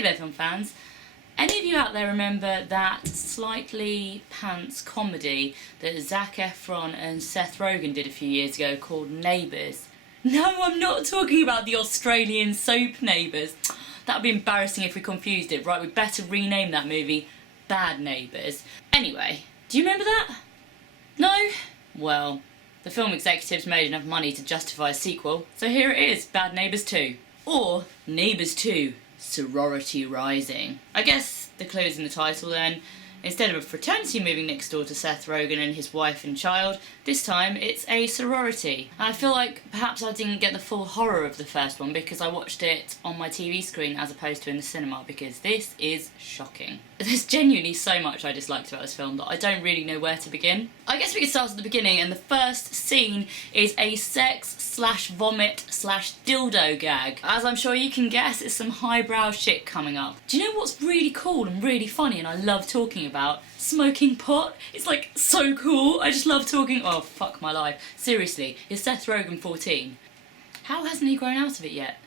Hey there film fans. Any of you out there remember that slightly pants comedy that Zac Efron and Seth Rogen did a few years ago called Neighbours? No, I'm not talking about the Australian soap Neighbours. That would be embarrassing if we confused it. Right, we'd better rename that movie Bad Neighbours. Anyway, do you remember that? No? Well, the film executives made enough money to justify a sequel, so here it is, Bad Neighbours 2. Or Neighbours 2, Sorority Rising. I guess the clue is in the title then. Instead of a fraternity moving next door to Seth Rogen and his wife and child, this time it's a sorority. And I feel like perhaps I didn't get the full horror of the first one because I watched it on my TV screen as opposed to in the cinema, because this is shocking. There's genuinely so much I disliked about this film that I don't really know where to begin. I guess we could start at the beginning, and the first scene is a sex/vomit/dildo gag. As I'm sure you can guess, it's some highbrow shit coming up. Do you know what's really cool and really funny and I love talking about? Smoking pot. It's like so cool. I just love talking. Oh, fuck my life. Seriously, is Seth Rogen 14? How hasn't he grown out of it yet?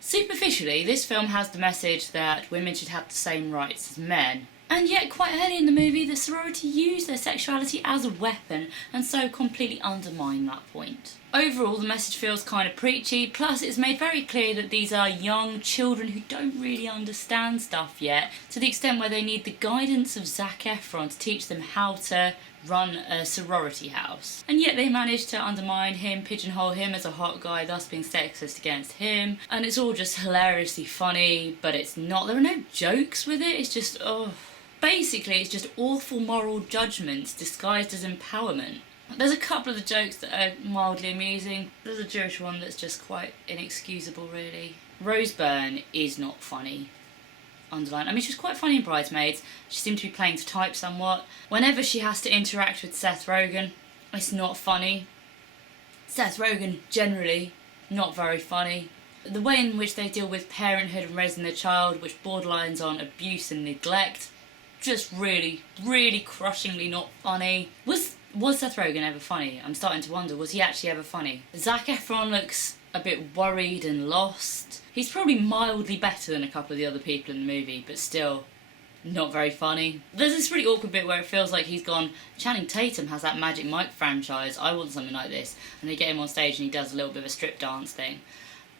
Superficially, this film has the message that women should have the same rights as men. And yet, quite early in the movie, the sorority use their sexuality as a weapon and so completely undermine that point. Overall, the message feels kind of preachy, plus it's made very clear that these are young children who don't really understand stuff yet, to the extent where they need the guidance of Zac Efron to teach them how to run a sorority house. And yet they manage to undermine him, pigeonhole him as a hot guy, thus being sexist against him. And it's all just hilariously funny, but it's not. There are no jokes with it, it's just, oh. Basically, it's just awful moral judgments disguised as empowerment. There's a couple of the jokes that are mildly amusing. There's a Jewish one that's just quite inexcusable, really. Rose Byrne is not funny. Underline. I mean, she's quite funny in Bridesmaids. She seemed to be playing to type somewhat. Whenever she has to interact with Seth Rogen, it's not funny. Seth Rogen, generally, not very funny. The way in which they deal with parenthood and raising their child, which borderlines on abuse and neglect, just really, really crushingly not funny. Was Seth Rogen ever funny? I'm starting to wonder, was he actually ever funny? Zac Efron looks a bit worried and lost. He's probably mildly better than a couple of the other people in the movie, but still not very funny. There's this really awkward bit where it feels like he's gone, Channing Tatum has that Magic Mike franchise, I want something like this. And they get him on stage and he does a little bit of a strip dance thing.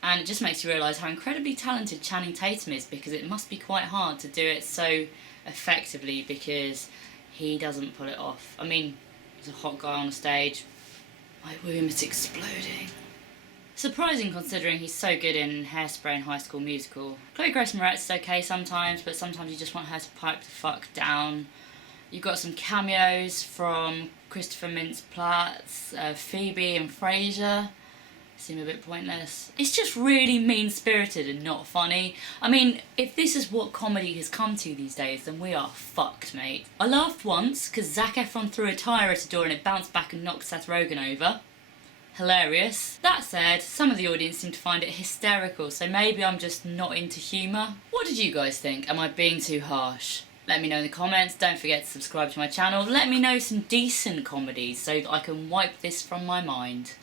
And it just makes you realise how incredibly talented Channing Tatum is, because it must be quite hard to do it so effectively, because he doesn't pull it off. I mean, he's a hot guy on the stage. My womb is exploding. Surprising considering he's so good in Hairspray and High School Musical. Chloe Grace Moretz is okay sometimes, but sometimes you just want her to pipe the fuck down. You've got some cameos from Christopher Mintz-Plasse, Phoebe and Frasier. Seem a bit pointless. It's just really mean-spirited and not funny. I mean, if this is what comedy has come to these days, then we are fucked, mate. I laughed once because Zac Efron threw a tyre at a door and it bounced back and knocked Seth Rogen over. Hilarious. That said, some of the audience seem to find it hysterical, so maybe I'm just not into humour. What did you guys think? Am I being too harsh? Let me know in the comments. Don't forget to subscribe to my channel. Let me know some decent comedies so that I can wipe this from my mind.